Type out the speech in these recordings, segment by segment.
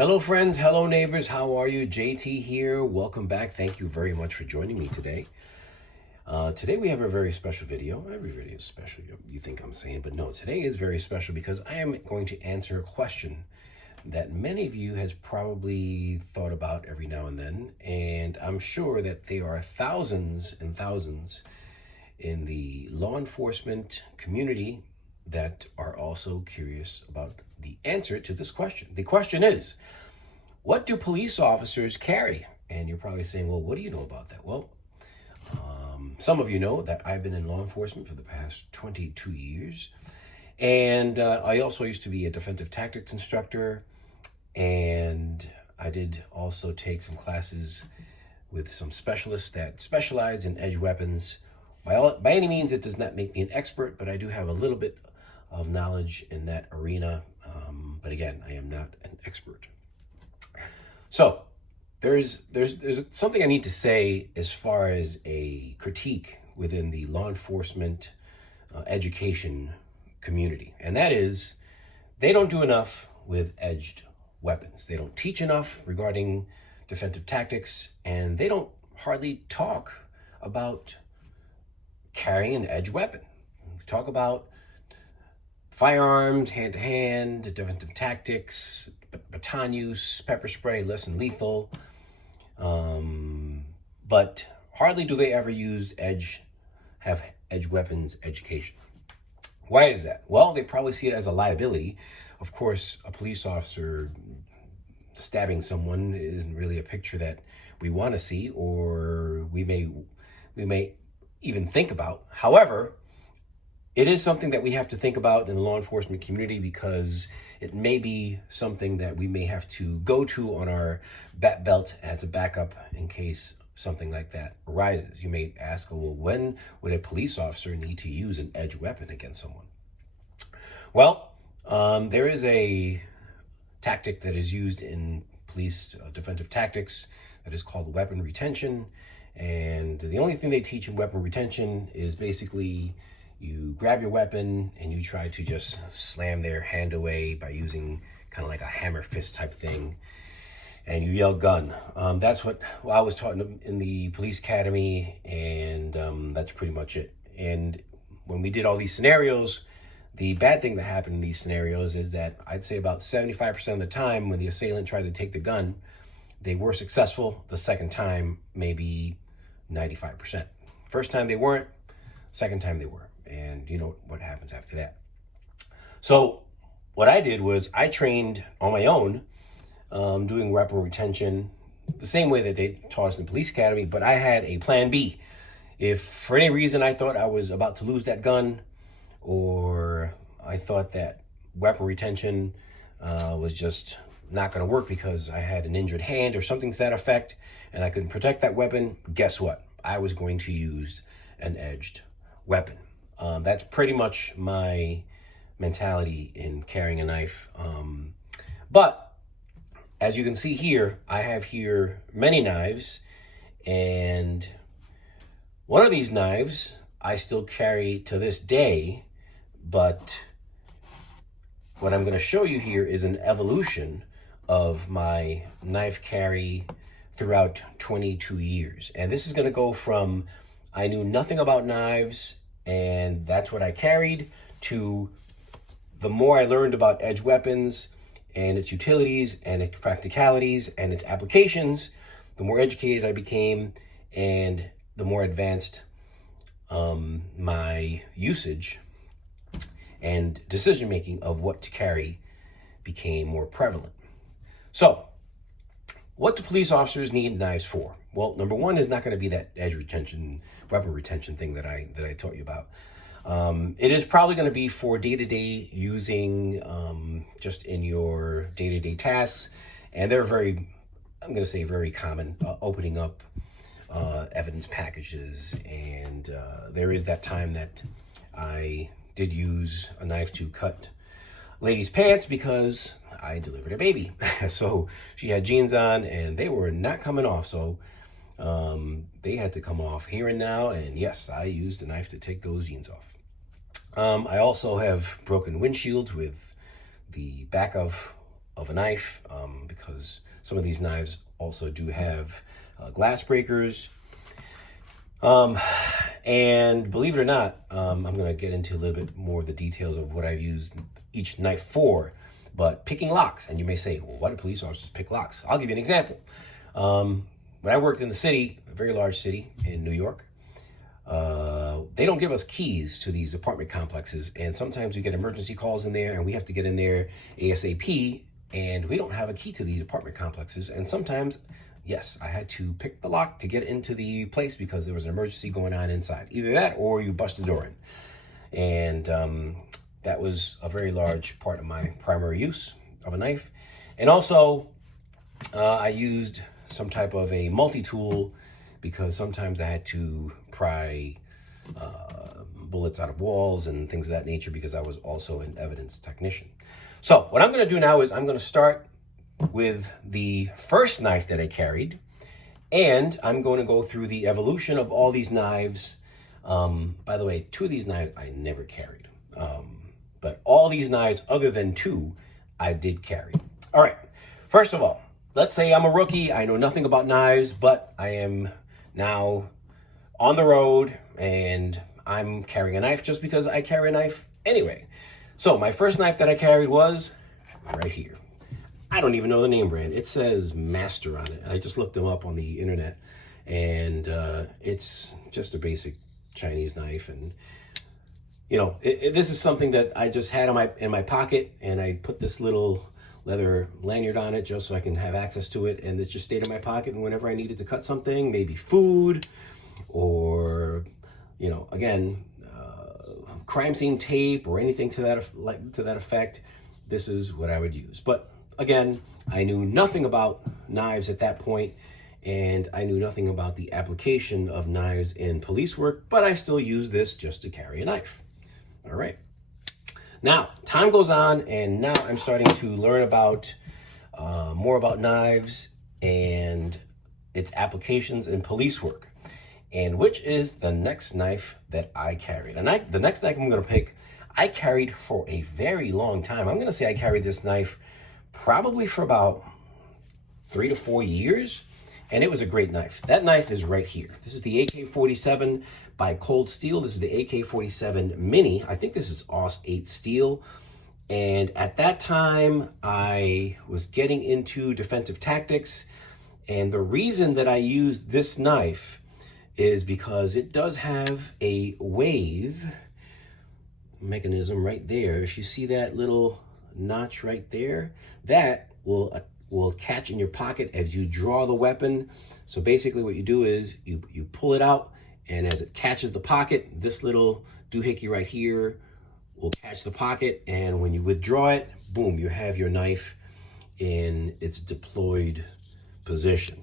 Hello friends, hello neighbors, how are you? JT here, welcome back. Thank you very much for joining me today. Today we have a very special video. Every video is special, you think I'm saying, but no, today is very special because I am going to answer a question that many of you has probably thought about every now and then, and I'm sure that there are thousands and thousands in the law enforcement community that are also curious about the answer to this question. The question is, what do police officers carry? And you're probably saying, well, what do you know about that? Well, some of you know that I've been in law enforcement for the past 22 years. And I also used to be a defensive tactics instructor. And I did also take some classes with some specialists that specialize in edge weapons. By any means, it does not make me an expert, but I do have a little bit of knowledge in that arena. But again, I am not an expert. So there's something I need to say as far as a critique within the law enforcement education community. And that is, they don't do enough with edged weapons. They don't teach enough regarding defensive tactics, and they don't hardly talk about carrying an edge weapon. Talk about firearms, hand-to-hand, defensive tactics, baton use, pepper spray, less than lethal. But hardly do they ever have edge weapons education. Why is that? Well, they probably see it as a liability. Of course, a police officer stabbing someone isn't really a picture that we want to see, or we may even think about. However, it is something that we have to think about in the law enforcement community because it may be something that we may have to go to on our bat belt as a backup in case something like that arises. You may ask, well, when would a police officer need to use an edge weapon against someone? Well, there is a tactic that is used in police defensive tactics that is called weapon retention. And the only thing they teach in weapon retention is basically you grab your weapon and you try to just slam their hand away by using kind of like a hammer fist type thing. And you yell gun. That's what I was taught in the police academy, and that's pretty much it. And when we did all these scenarios, the bad thing that happened in these scenarios is that I'd say about 75% of the time when the assailant tried to take the gun, they were successful. The second time, maybe 95%. First time they weren't, second time they were. And you know what happens after that. So what I did was I trained on my own, doing weapon retention the same way that they taught us in the police academy, but I had a plan B. If for any reason I thought I was about to lose that gun, or I thought that weapon retention was just not going to work because I had an injured hand or something to that effect, and I couldn't protect that weapon, guess what? I was going to use an edged weapon. That's pretty much my mentality in carrying a knife. But as you can see here, I have here many knives, and one of these knives I still carry to this day, but what I'm going to show you here is an evolution of my knife carry throughout 22 years. And this is going to go from I knew nothing about knives and that's what I carried, to the more I learned about edge weapons and its utilities and its practicalities and its applications, the more educated I became and the more advanced my usage and decision-making of what to carry became more prevalent. So, what do police officers need knives for? Well, number one is not going to be that edge retention, weapon retention thing that I taught you about. It is probably going to be for day-to-day using, just in your day-to-day tasks. And they're I'm going to say very common, opening up evidence packages. And there is that time that I did use a knife to cut lady's pants because I delivered a baby. So she had jeans on and they were not coming off. So they had to come off here and now. And yes, I used a knife to take those jeans off. I also have broken windshields with the back of of a knife, because some of these knives also do have glass breakers. And believe it or not, I'm going to get into a little bit more of the details of what I've used each knife for, but picking locks. And you may say, well, why do police officers pick locks? I'll give you an example. When I worked in the city, a very large city in New York, they don't give us keys to these apartment complexes. And sometimes we get emergency calls in there and we have to get in there ASAP, and we don't have a key to these apartment complexes. And sometimes, yes, I had to pick the lock to get into the place because there was an emergency going on inside. Either that or you bust the door in. And that was a very large part of my primary use of a knife. And also, I used some type of a multi-tool because sometimes I had to pry bullets out of walls and things of that nature, because I was also an evidence technician. So what I'm going to do now is I'm going to start with the first knife that I carried, and I'm going to go through the evolution of all these knives. By the way, 2 of these knives I never carried, but all these knives other than 2 I did carry. All right, first of all, let's say I'm a rookie. I know nothing about knives, but I am now on the road and I'm carrying a knife just because I carry a knife anyway. So my first knife that I carried was right here. I don't even know the name brand. It says Master on it. I just looked them up on the internet, and it's just a basic Chinese knife. And you know, this is something that I just had in my pocket, and I put this little leather lanyard on it just so I can have access to it, and it just stayed in my pocket. And whenever I needed to cut something, maybe food, or you know, again, crime scene tape or anything to that effect, this is what I would use. But again, I knew nothing about knives at that point, and I knew nothing about the application of knives in police work, but I still use this just to carry a knife. All right. Now, time goes on, and now I'm starting to learn about more about knives and its applications in police work, and which is the next knife that I carried. And the next knife I'm going to pick, I carried for a very long time. I'm going to say I carried this knife probably for about 3 to 4 years, and it was a great knife. That knife is right here. This is the AK-47 by Cold Steel. This is the AK-47 Mini. I think this is AUS 8 steel. And at that time, I was getting into defensive tactics, and the reason that I used this knife is because it does have a wave mechanism right there. If you see that little notch right there, that will catch in your pocket as you draw the weapon. So basically what you do is you pull it out, and as it catches the pocket, this little doohickey right here will catch the pocket, and when you withdraw it, boom, you have your knife in its deployed position.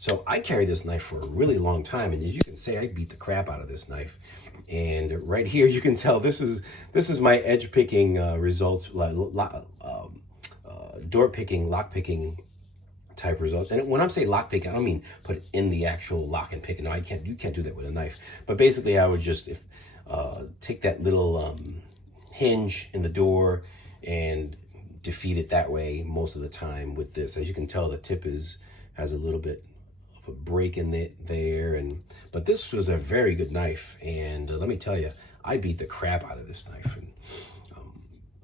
So I carried this knife for a really long time, and as you can see, I beat the crap out of this knife. And right here, you can tell this is my edge picking results, door picking, lock picking type results. And when I'm saying lock picking, I don't mean put it in the actual lock and pick. No, you can't do that with a knife. But basically, I would just take that little hinge in the door and defeat it that way most of the time with this. As you can tell, the tip has a little bit of a break in there, but this was a very good knife, and let me tell you, I beat the crap out of this knife. And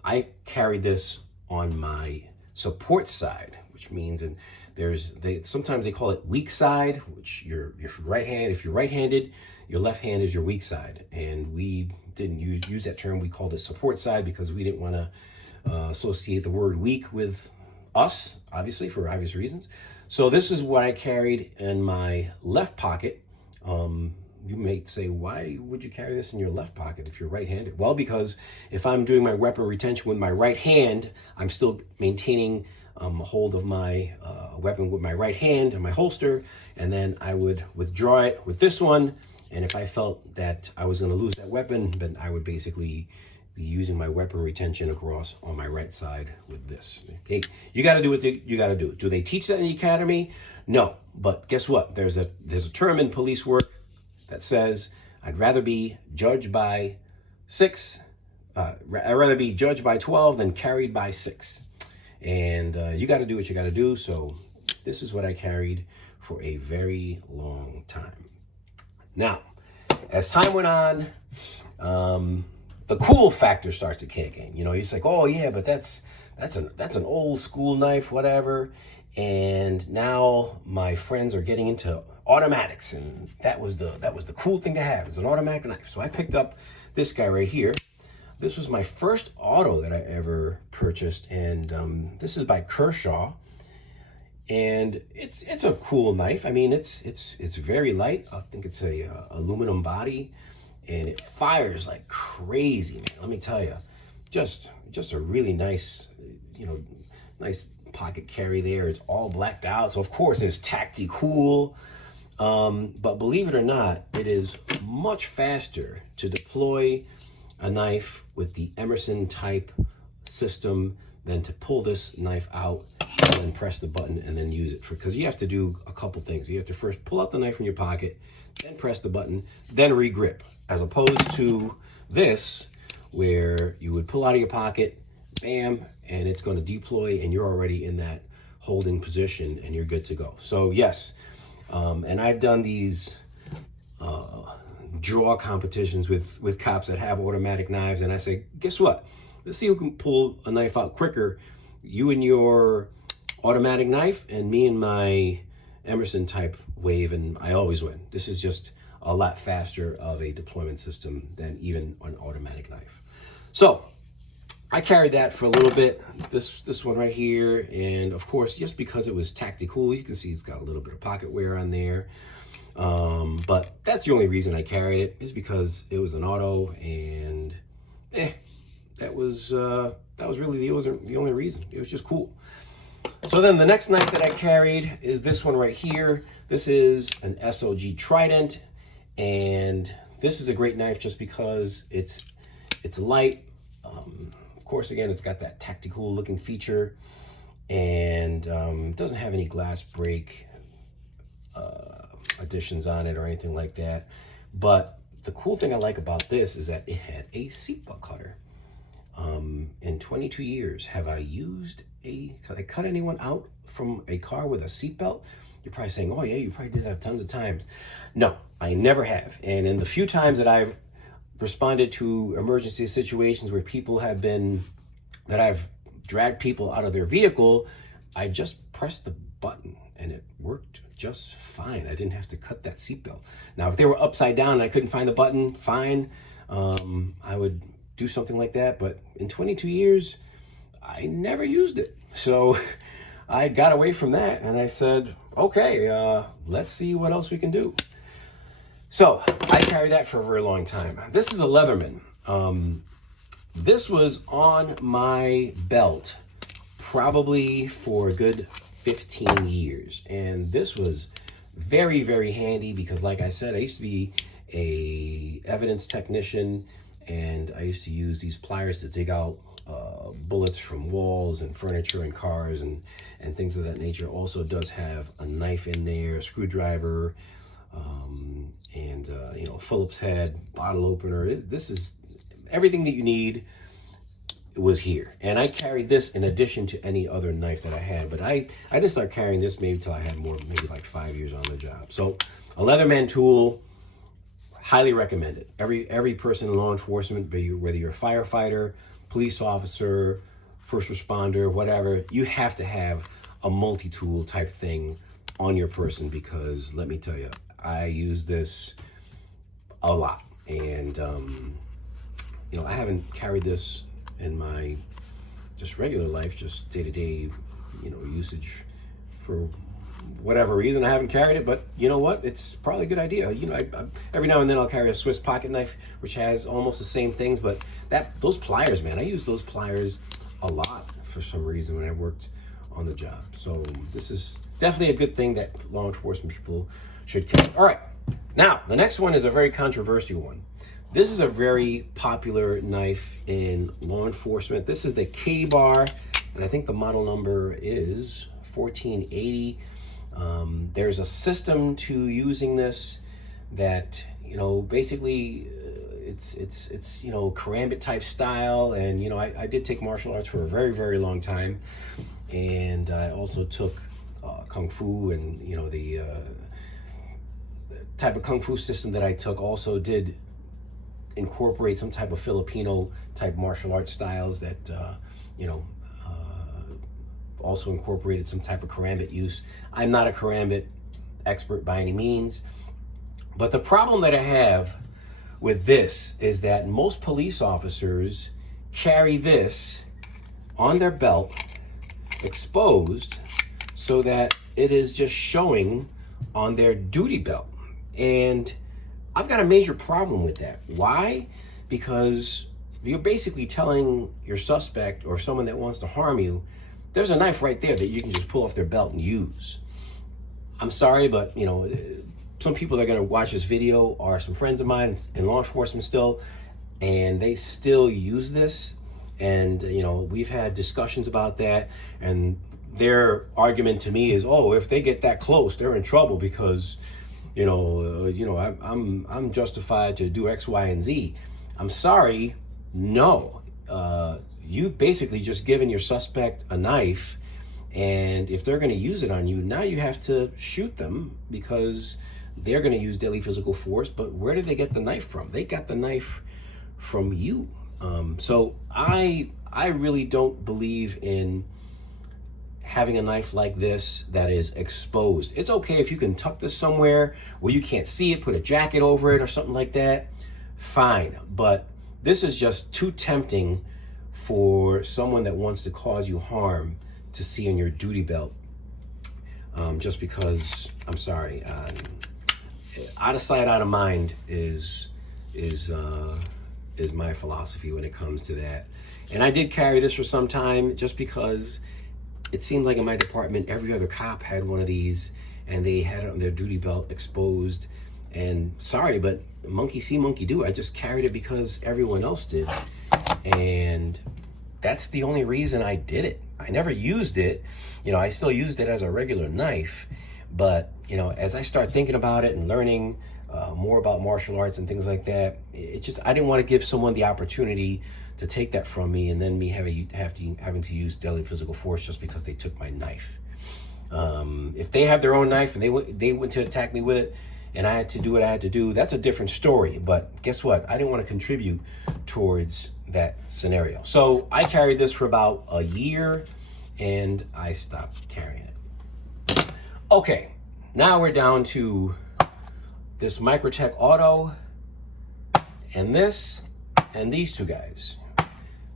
I carried this on my support side, which means, and sometimes they call it weak side, which your right hand, if you're right-handed, your left hand is your weak side, and we didn't use that term. We called it support side because we didn't want to associate the word weak with us, obviously, for obvious reasons. So this is what I carried in my left pocket. You may say, why would you carry this in your left pocket if you're right-handed? Well, because if I'm doing my weapon retention with my right hand, I'm still maintaining a hold of my weapon with my right hand in my holster, and then I would withdraw it with this one. And if I felt that I was going to lose that weapon, then I would basically be using my weapon retention across on my right side with this. Okay, you got to do what you got to do. Do they teach that in the academy? No, but guess what? There's a term in police work that says, I'd rather be judged by 6. I'd rather be judged by 12 than carried by 6. And you got to do what you got to do. So this is what I carried for a very long time. Now, as time went on, the cool factor starts to kick in. You know, you're like, oh yeah, but that's an old school knife, whatever. And now my friends are getting into automatics, and that was the cool thing to have, is an automatic knife. So I picked up this guy right here. This was my first auto that I ever purchased, and this is by Kershaw. And it's a cool knife. I mean, it's very light. I think it's a aluminum body, and it fires like crazy, man. Let me tell you, just a really nice, you know, nice pocket carry there. It's all blacked out, so of course it's tacti-cool. But believe it or not, it is much faster to deploy a knife with the Emerson type system than to pull this knife out and then press the button and then use it, because you have to do a couple things. You have to first pull out the knife from your pocket, then press the button, then regrip, as opposed to this, where you would pull out of your pocket, bam, and it's going to deploy, and you're already in that holding position and you're good to go. So yes, and I've done these draw competitions with cops that have automatic knives, and I say, guess what? Let's see who can pull a knife out quicker. You and your automatic knife, and me and my Emerson type Wave, and I always win. This is just a lot faster of a deployment system than even an automatic knife. So I carried that for a little bit, this one right here, and of course, just because it was tactical, you can see it's got a little bit of pocket wear on there. But that's the only reason I carried it, is because it was an auto, and that was really the only reason. It was just cool. So then the next knife that I carried is this one right here. This is an SOG Trident, and this is a great knife just because it's light. Of course, again, it's got that tactical looking feature, and it doesn't have any glass break additions on it or anything like that. But the cool thing I like about this is that it had a seatbelt cutter. In 22 years, have I cut anyone out from a car with a seatbelt? You're probably saying, oh yeah, you probably did that tons of times. No, I never have. And in the few times that I've responded to emergency situations where I've dragged people out of their vehicle, I just pressed the button and it worked just fine. I didn't have to cut that seatbelt. Now, if they were upside down and I couldn't find the button, fine. I would do something like that, but in 22 years, I never used it. So I got away from that, and I said, okay, let's see what else we can do. So I carried that for a very long time. This is a Leatherman. This was on my belt probably for a good 15 years. And this was very, very handy because, like I said, I used to be a evidence technician, and I used to use these pliers to dig out bullets from walls and furniture and cars and things of that nature. Also does have a knife in there, a screwdriver, and you know, Phillips head, bottle opener. This is everything that you need was here. And I carried this in addition to any other knife that I had, but I didn't start carrying this maybe till I had maybe like 5 years on the job. So a Leatherman tool, highly recommended. Every person in law enforcement, whether you're a firefighter, police officer, first responder, whatever, you have to have a multi-tool type thing on your person, because let me tell you, I use this a lot. And you know, I haven't carried this in my just regular life, just day-to-day, you know, usage for whatever reason. I haven't carried it, but you know what? It's probably a good idea. You know, I every now and then I'll carry a Swiss pocket knife, which has almost the same things, but those pliers, man, I use those pliers a lot for some reason when I worked on the job. So this is definitely a good thing that law enforcement people should carry. All right, now the next one is a very controversial one. This is a very popular knife in law enforcement. This is the K-Bar, and I think the model number is 1480. There's a system to using this that, you know, basically it's you know, karambit type style. And you know, I did take martial arts for a very, very long time, and I also took kung fu, and you know, the type of kung fu system that I took also did incorporate some type of Filipino type martial arts styles that you know, also incorporated some type of karambit use. I'm not a karambit expert by any means, but the problem that I have with this is that most police officers carry this on their belt exposed so that it is just showing on their duty belt. And I've got a major problem with that. Why? Because you're basically telling your suspect or someone that wants to harm you, there's a knife right there that you can just pull off their belt and use. I'm sorry, but you know, some people that are going to watch this video are some friends of mine in law enforcement still, and they still use this. And you know, we've had discussions about that, and their argument to me is, oh, if they get that close, they're in trouble because you know, I'm justified to do X, Y, and Z. I'm sorry, no. You've basically just given your suspect a knife, and if they're going to use it on you, now you have to shoot them because they're going to use deadly physical force. But where did they get the knife from? They got the knife from you. So I really don't believe in having a knife like this that is exposed. It's okay if you can tuck this somewhere where you can't see it, put a jacket over it or something like that, fine. But this is just too tempting for someone that wants to cause you harm to see in your duty belt. Just because, I'm sorry, out of sight, out of mind is my philosophy when it comes to that. And I did carry this for some time just because it seemed like in my department, every other cop had one of these, and they had it on their duty belt exposed. And sorry, but monkey see, monkey do. I just carried it because everyone else did. And that's the only reason I did it. I never used it. You know, I still used it as a regular knife. But, you know, as I start thinking about it and learning more about martial arts and things like that, it's just, I didn't want to give someone the opportunity to take that from me, and then me having to use deadly physical force just because they took my knife. If they have their own knife and they went to attack me with it, and I had to do what I had to do, that's a different story. But guess what? I didn't want to contribute towards that scenario. So I carried this for about a year, and I stopped carrying it. Okay, now we're down to this Microtech Auto, and this, and these two guys.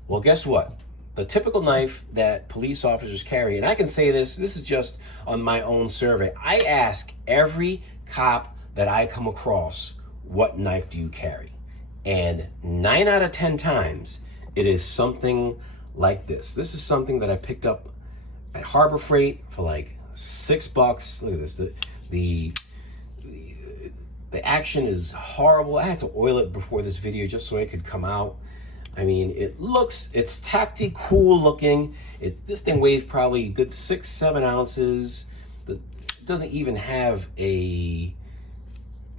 Well, guess what? The typical knife that police officers carry, and I can say this is just on my own survey. I ask every cop that I come across, what knife do you carry? And 9 out of 10 times, it is something like this. This is something that I picked up at Harbor Freight for like $6. Look at this. The action is horrible. I had to oil it before this video just so it could come out. I mean, it's tacty cool looking. This thing weighs probably a good 6-7 ounces. It doesn't even have a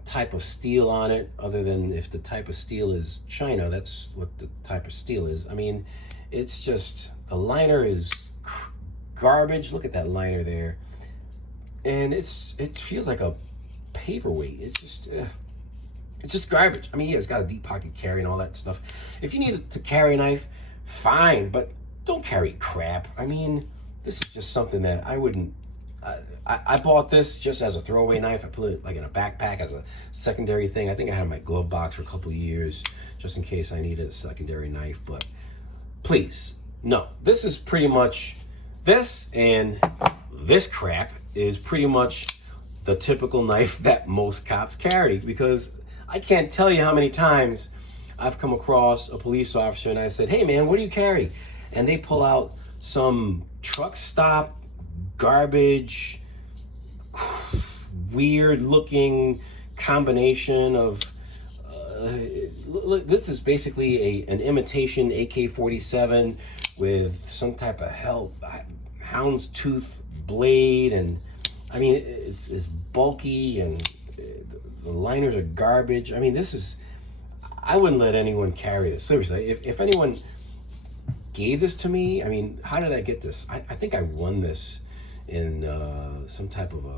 type of steel on it, other than if the type of steel is China, that's what the type of steel is. I mean, it's just, the liner is garbage. Look at that liner there. And it feels like a paperweight. It's just garbage. I mean, yeah, it's got a deep pocket carry and all that stuff. If you need to carry a knife, fine, but don't carry crap. I mean, this is just something that I wouldn't. I bought this just as a throwaway knife. I put it like in a backpack as a secondary thing. I think I had it in my glove box for a couple of years just in case I needed a secondary knife. But please, no. This is pretty much, this and this crap is pretty much the typical knife that most cops carry, because I can't tell you how many times I've come across a police officer and I said, hey man, what do you carry? And they pull out some truck stop, garbage, weird looking combination of, this is basically an imitation AK-47 with some type of houndstooth blade. And I mean, it's bulky, and the liners are garbage. I mean, this is, I wouldn't let anyone carry this. Seriously, if anyone gave this to me, I mean, how did I get this? I think I won this in some type of a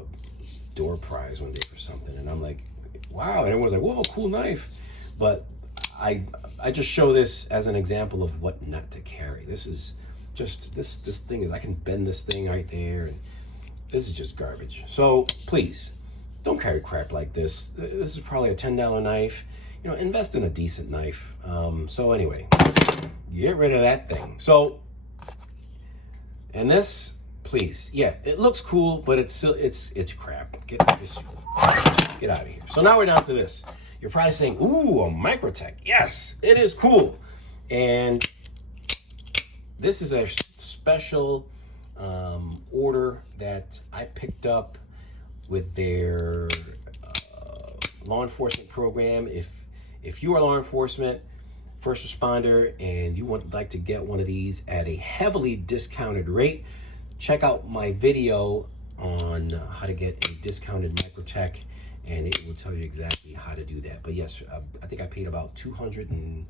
door prize one day or something, and I'm like, wow, and everyone's like, whoa, cool knife. But I just show this as an example of what not to carry. This is just, this thing is, I can bend this thing right there, and this is just garbage. So please, don't carry crap like this. This is probably a $10 knife. You know, invest in a decent knife. So anyway, get rid of that thing. So, and this, please, yeah, it looks cool, but it's still, it's crap. Get out of here. So now we're down to this. You're probably saying, ooh, a Microtech. Yes, it is cool. And this is a special order that I picked up with their law enforcement program. If you are law enforcement, first responder, and you would like to get one of these at a heavily discounted rate, check out my video on how to get a discounted Microtech, and it will tell you exactly how to do that. But yes, I think I paid about $210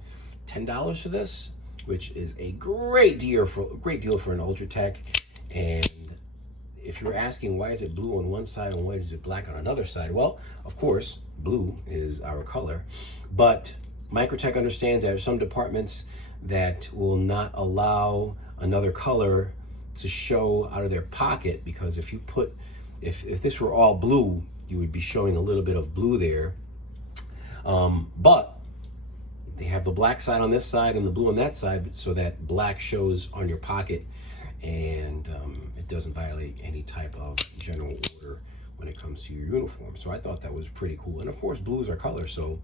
for this, which is a great deal for an Ultratech. And if you're asking why is it blue on one side and why is it black on another side, well, of course, blue is our color, but Microtech understands there are some departments that will not allow another color to show out of their pocket, because if you put, if this were all blue, you would be showing a little bit of blue there. But they have the black side on this side and the blue on that side, so that black shows on your pocket, and it doesn't violate any type of general order when it comes to your uniform. So I thought that was pretty cool. And of course, blue is our color. So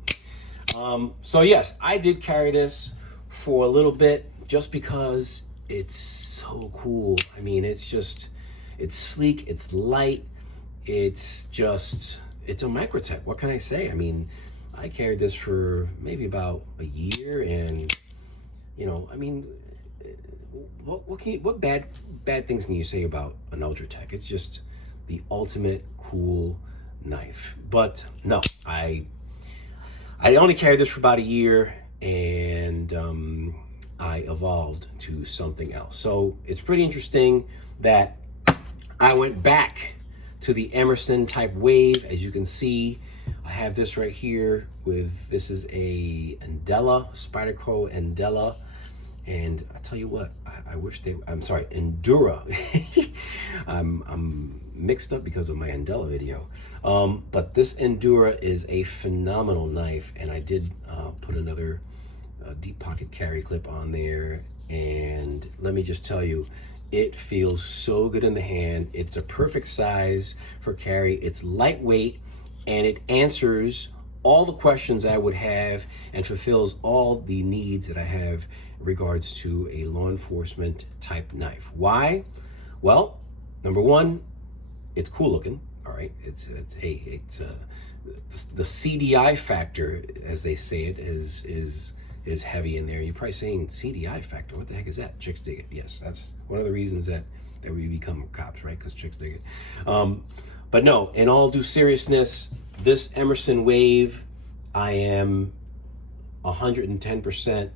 so yes, I did carry this for a little bit just because it's so cool. I mean, it's just, it's sleek, it's light, it's just, it's a Microtech. What can I say? I mean, I carried this for maybe about a year, and you know, I mean, what bad things can you say about an Ultratech? It's just the ultimate cool knife. But no, I only carried this for about a year, and I evolved to something else. So it's pretty interesting that I went back to the Emerson type Wave. As you can see, I have this right here with, this is a Andela, Spyderco Andela. And I tell you what, I wish they, I'm sorry, Endura. I'm mixed up because of my Andela video. But this Endura is a phenomenal knife, and I did put another deep pocket carry clip on there, and let me just tell you, it feels so good in the hand. It's a perfect size for carry. It's lightweight, and it answers all the questions I would have and fulfills all the needs that I have in regards to a law enforcement type knife. Why? Well, number one, it's cool looking. All right, it's the CDI factor, as they say it, is heavy in there. You're probably saying CDI factor. What the heck is that? Chicks dig it. Yes, that's one of the reasons that we become cops, right? Because chicks dig it. But no, in all due seriousness, this Emerson Wave, I am 110%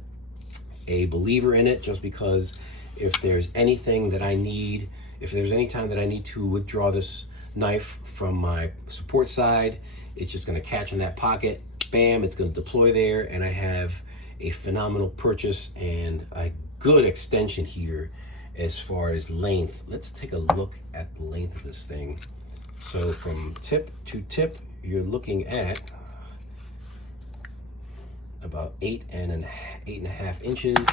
a believer in it, just because if there's anything that I need, if there's any time that I need to withdraw this knife from my support side, it's just going to catch in that pocket, bam, it's going to deploy there, and I have a phenomenal purchase and a good extension here as far as length. Let's take a look at the length of this thing. So from tip to tip, you're looking at about 8.5 inches,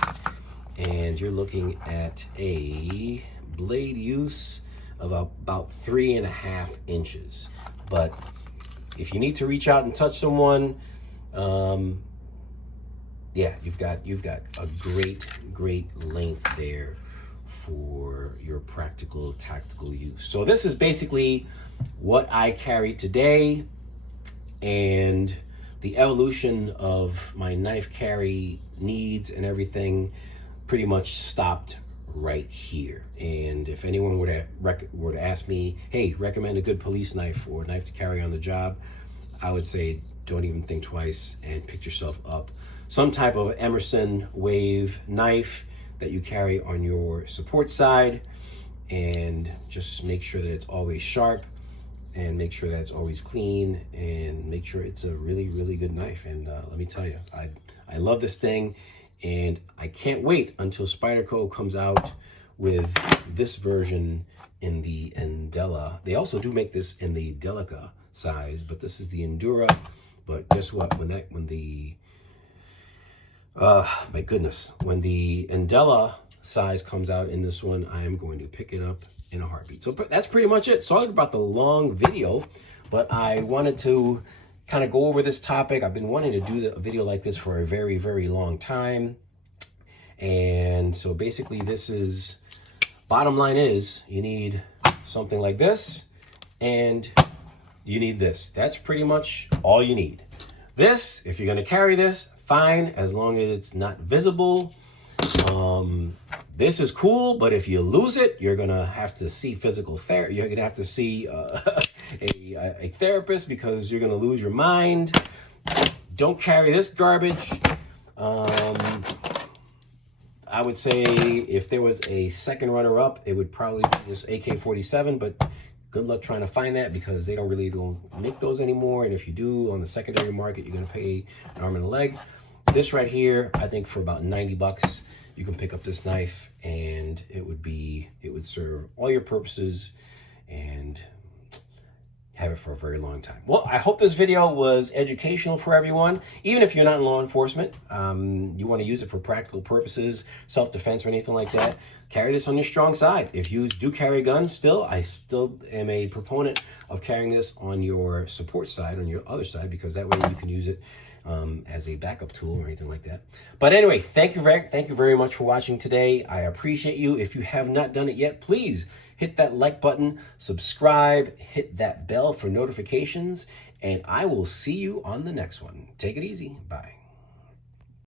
and you're looking at a blade use of about 3.5 inches. But if you need to reach out and touch someone, yeah, you've got a great length there for your practical tactical use. So this is basically what I carry today, and the evolution of my knife carry needs and everything pretty much stopped right here. And if anyone were to ask me, hey, recommend a good police knife or knife to carry on the job, I would say don't even think twice and pick yourself up some type of Emerson Wave knife that you carry on your support side, and just make sure that it's always sharp, and make sure that it's always clean, and make sure it's a really, really good knife. And let me tell you, I love this thing, and I can't wait until Spyderco comes out with this version in the Endella. They also do make this in the Delica size, but this is the Endura. But guess what? When the my goodness, when the Endella size comes out in this one, I am going to pick it up in a heartbeat. So that's pretty much it. Sorry about the long video, but I wanted to kind of go over this topic. I've been wanting to do a video like this for a very, very long time. And so basically this is, bottom line is, you need something like this, and you need this. That's pretty much all you need. This, if you're gonna carry this, fine, as long as it's not visible. This is cool, but if you lose it, you're gonna have to see physical therapy. You're gonna have to see a therapist, because you're gonna lose your mind. Don't carry this garbage. I would say if there was a second runner-up, it would probably be this AK-47, but good luck trying to find that, because they don't make those anymore. And if you do, on the secondary market, you're gonna pay an arm and a leg. This right here, I think for about 90 bucks, you can pick up this knife, and it would serve all your purposes and have it for a very long time. Well, I hope this video was educational for everyone. Even if you're not in law enforcement, you want to use it for practical purposes, self-defense or anything like that, carry this on your strong side. If you do carry guns still, I still am a proponent of carrying this on your support side, on your other side, because that way you can use it as a backup tool or anything like that. But anyway, thank you very much for watching today. I appreciate you. If you have not done it yet, please hit that like button, subscribe, hit that bell for notifications, and I will see you on the next one. Take it easy. Bye.